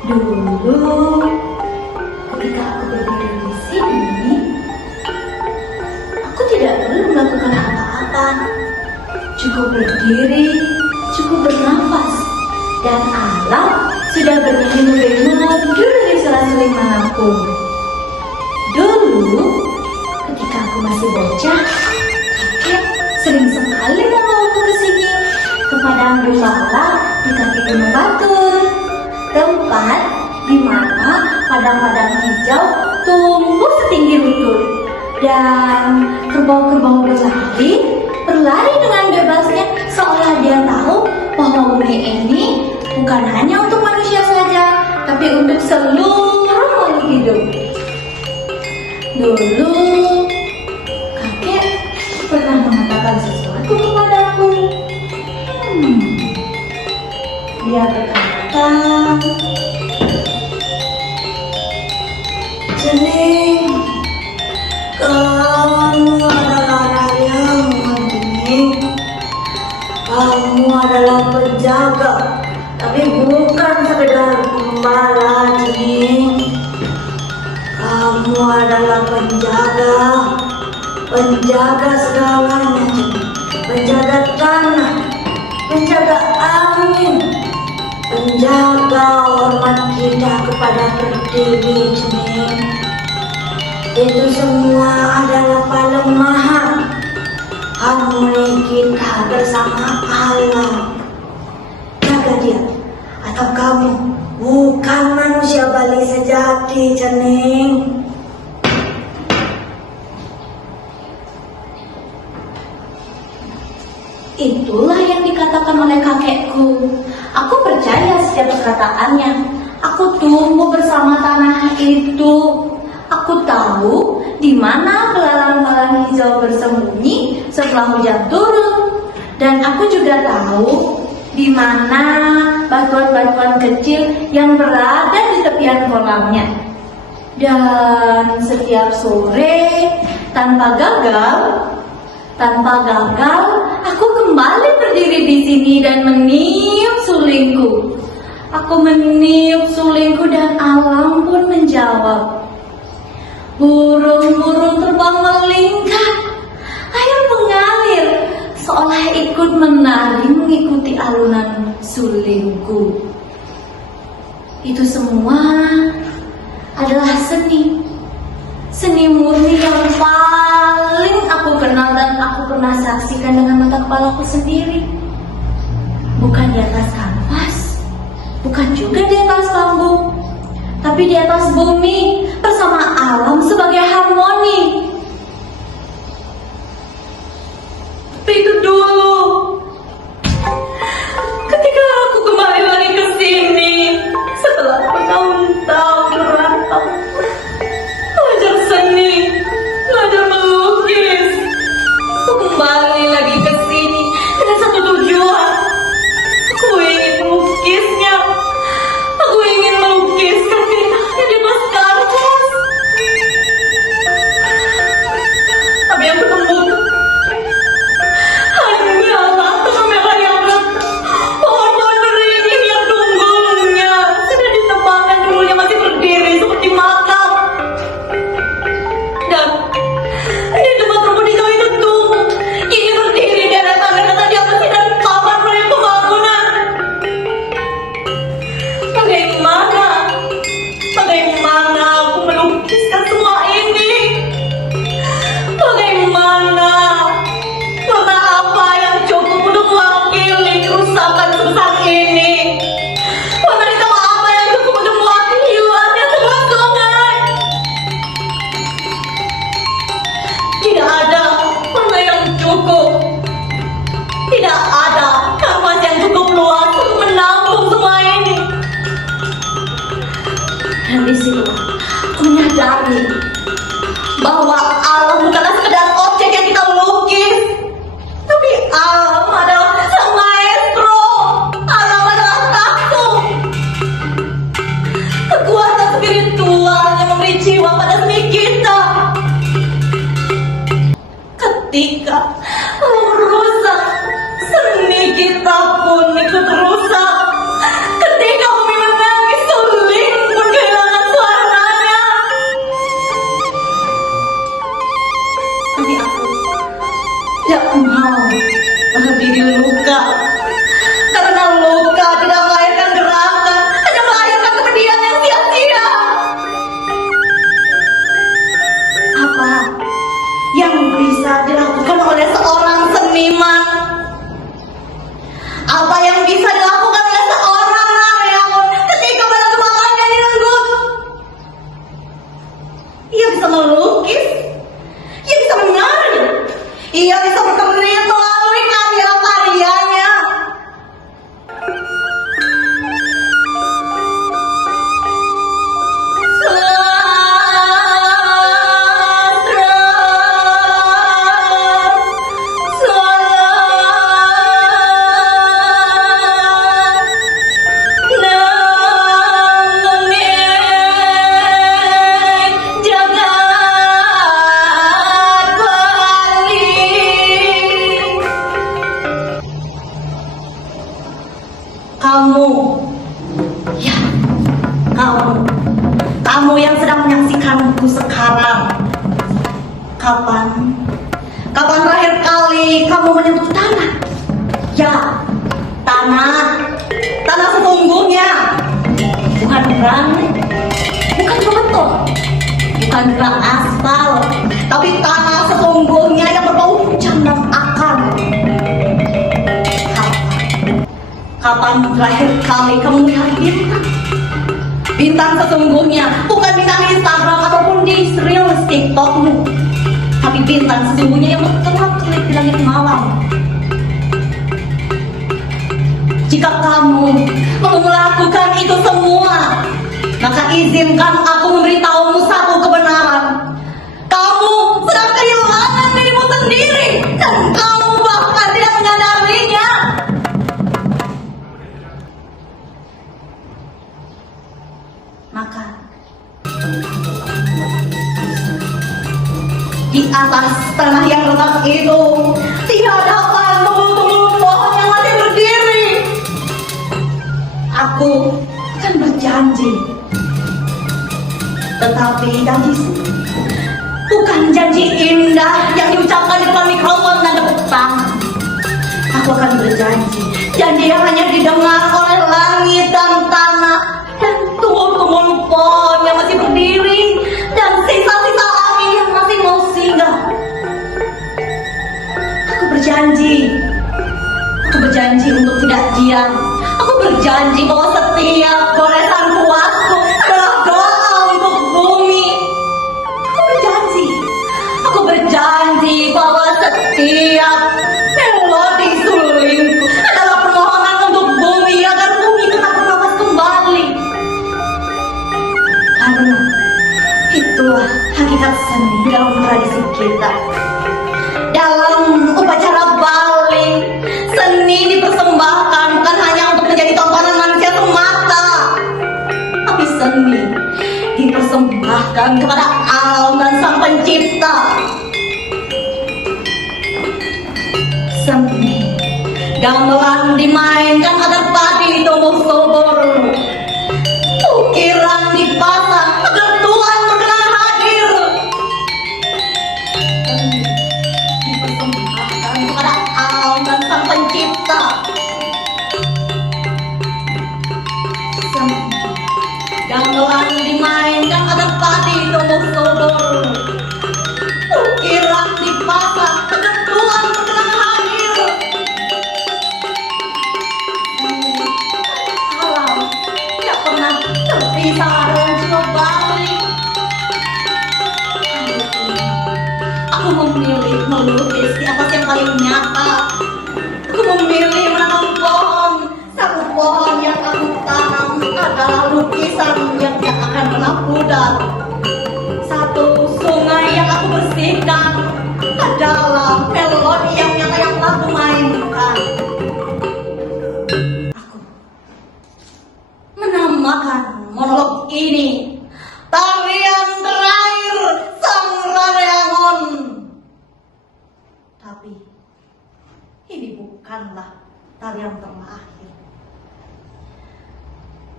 Dulu, ketika aku berdiri di sini, aku tidak perlu melakukan apa-apa. Cukup berdiri, cukup bernafas, dan alam sudah bernyanyi merdu dari sela-seling manapun. Dulu, ketika aku masih bocah, kakek sering sekali membawaku ke sini, ke padang Gembala di kaki Gunung Batur, tempat di mana padang-padang hijau tumbuh setinggi lutut, dan kerbau-kerbau berlari dengan bebasnya, seolah dia tahu bahwa bumi ini bukan hanya untuk manusia saja, tapi untuk seluruh makhluk hidup. Dulu, kakek pernah mengatakan sesuatu kepadaku. Dia berkata, "Cening, kamu adalah raja, Cening. Kamu adalah penjaga, tapi bukan sekedar gembala, Cening. Kamu adalah penjaga segalanya, Cening. Penjaga tanah, penjaga angin, penjaga hormat kita kepada pertiwi, Cening. Itu semua adalah pelemahan harmoni kita bersama alam. Jaga dia, atau kamu bukan manusia Bali sejati, Cening." Itulah yang dikatakan oleh kakekku. Aku percaya setiap perkataannya. Aku tumbuh bersama tanah itu. Aku tahu di mana belalang-belalang hijau bersembunyi setelah hujan turun. Dan aku juga tahu di mana batuan-batuan kecil yang berada di tepian kolamnya. Dan setiap sore, tanpa gagal, aku kembali berdiri di sini dan meniup sulingku. Aku meniup sulingku dan alam pun menjawab. Burung-burung terbang melingkar, air mengalir, seolah ikut menari mengikuti alunan sulingku. Itu semua adalah seni murni yang paling aku kenal dan aku pernah saksikan dengan mata kepalaku sendiri. Bukan di atas kanvas, bukan juga di atas panggung, tapi di atas bumi bersama alam sebagai harmoni. Tapi itu dulu. Ketika aku kembali lagi ke sini setelah bertahun-tahun merantau, belajar seni, belajar melukis, aku kembali lagi ke sini dengan satu tujuan. Aku ingin melukisnya. Aku ingin melukiskan dirinya di atas kanvas. Kamu, ya, kamu yang sedang menyaksikanku sekarang. Kapan terakhir kali kamu menyentuh tanah? Ya, tanah sesungguhnya, bukan granit, bukan beton, bukan gerak aspal, tapi tanah sesungguhnya yang berbau hujan dan akar. Kapan terakhir kali kamu melihat bintang? Bintang sesungguhnya, bukan bintang Instagram ataupun di reels TikTokmu, tapi bintang sesungguhnya yang berkelap-kelip di langit malam. Jika kamu mau melakukan itu semua, maka izinkan aku memberitahumu satu kebenaran. Kamu sedang kehilangan dirimu sendiri dan kamu bahkan tidak menyadarinya. Maka di atas tanah yang retak itu tiada tumbuh-tumbuh pohon yang masih berdiri. Aku akan berjanji, tetapi janji bukan janji indah yang diucapkan di depan mikrofon dan tepuk tangan. Aku akan berjanji, janji yang hanya didengar oleh langit dan tanah dan tumbuh-tumbuh pohon yang masih berdiri dan sisa-sisa angin yang masih mau singgah. Aku berjanji untuk tidak diam. Aku berjanji bahwa setiap goresan kuatku adalah doa untuk bumi. Aku berjanji bahwa setiap melodi sulingku adalah permohonan untuk bumi agar bumi tetap bernafas kembali. Karena itulah hakikat seni dalam tradisi kita. Dalam upacara Bali, seni dipersembahkan bukan hanya untuk menjadi tontonan manusia semata, tapi seni dipersembahkan kepada alam dan sang pencipta. Seni gamelan dimainkan agar padi tumbuh subur, ukiran dipasang agar Tuhan berkenan hadir. Seni dipersembahkan kepada alam dan sang pencipta. Seni gamelan dimainkan agar padi tumbuh subur, ukiran dipasang agar Tuhan berkenan hadir. Alam tidak pernah terpisah dengan jiwa Bali. Aku memilih melukis di atas yang paling nyata. Aku memilih menanam pohon. Satu pohon yang aku tanam adalah lukisan yang tidak akan pernah pudar. Satu sungai yang aku bersihkan adalah melodi yang nyata yang aku mainkan. Aku menamakan monolog ini tarian terakhir Sang Radeangon. Tapi ini bukanlah tarian terakhir.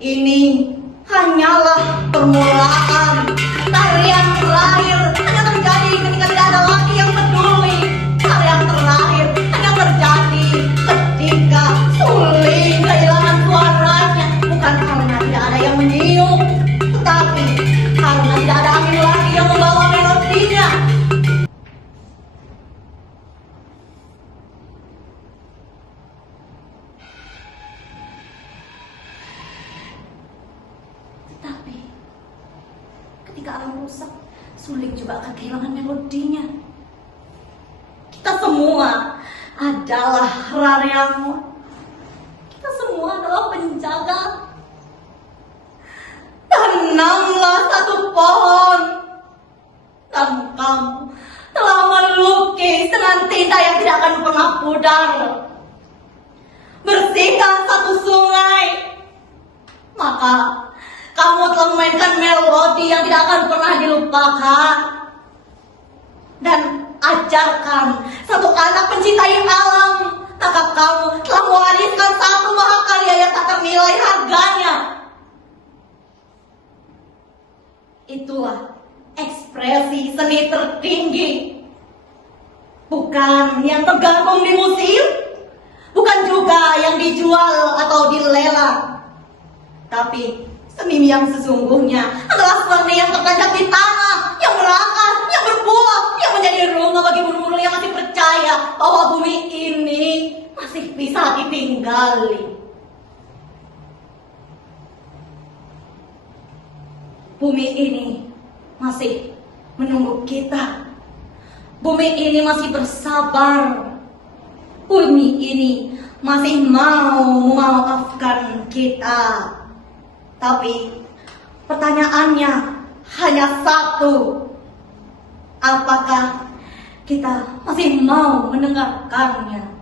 Ini hanyalah permulaan. Tarian terakhir hanya terjadi ketika tidak ada lagi yang peduli. Tarian terakhir hanya terjadi ketika suling kehilangan suaranya, bukan karena tidak ada yang meniup, tetapi karena tidak ada angin lagi yang membawa melodinya. Tetapi ketika alam rusak, suling juga akan kehilangan melodinya. Kita semua adalah Radeangon. Kita semua adalah penjaga. Tanamlah satu pohon, dan kamu telah melukis dengan tinta yang tidak akan pernah pudar. Bersihkan satu sungai, maka kamu telah memainkan melodi yang tidak akan pernah dilupakan. Dan ajarkan satu anak mencintai alam, maka kamu telah mewariskan satu mahakarya yang tak sebuah ekspresi seni tertinggi. Bukan yang tergantung di museum, bukan juga yang dijual atau dilelang. Tapi seni yang sesungguhnya adalah seni yang tertancap di tanah, yang berakar, yang berbuah, yang menjadi rumah bagi burung-burung yang masih percaya bahwa bumi ini masih bisa ditinggali. Bumi ini masih menunggu kita. Bumi ini masih bersabar. Bumi ini masih mau memaafkan kita. Tapi pertanyaannya hanya satu. Apakah kita masih mau mendengarkannya?